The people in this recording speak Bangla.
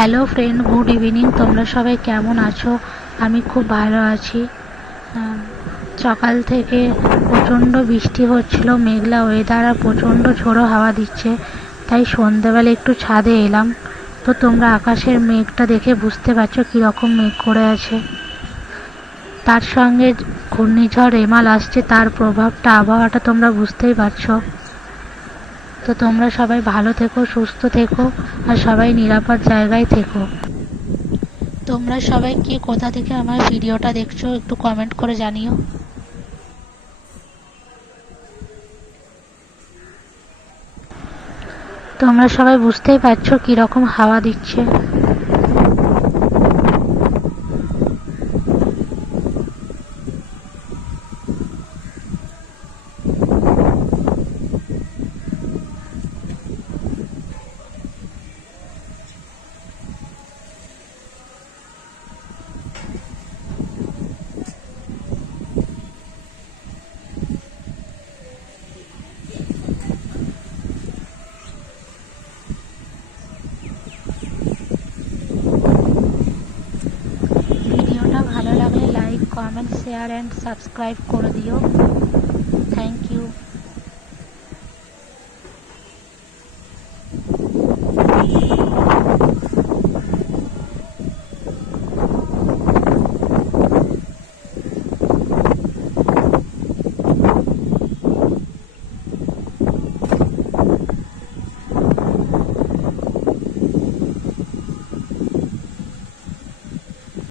হ্যালো ফ্রেন্ড গুড ইভিনিং তোমরা সবাই কেমন আছো? আমি খুব ভালো আছি। সকাল থেকে প্রচণ্ড বৃষ্টি হচ্ছিল, মেঘলা ওয়েদার আর প্রচণ্ড ঝোড়ো হাওয়া দিচ্ছে, তাই সন্ধেবেলা একটু ছাদে এলাম। তো তোমরা আকাশের মেঘটা দেখে বুঝতে পারছ কীরকম মেঘ করে আছে। তার সঙ্গে ঘূর্ণিঝড় রেমাল আসছে, তার প্রভাবটা, আবহাওয়াটা তোমরা বুঝতেই পারছ। তো তোমরা সবাই ভালো থেকো, সুস্থ থেকো, আর সবাই নিরাপদ জায়গায় থেকো। তোমরা সবাই কে কোথা থেকে আমার ভিডিওটা দেখছ, একটু কমেন্ট করে জানিও। তোমরা সবাই বুঝতেই পারছ কীরকম হাওয়া দিচ্ছে ভিডিওটা ভালো লাগলে like comment share and subscribe করে দিও। Thank you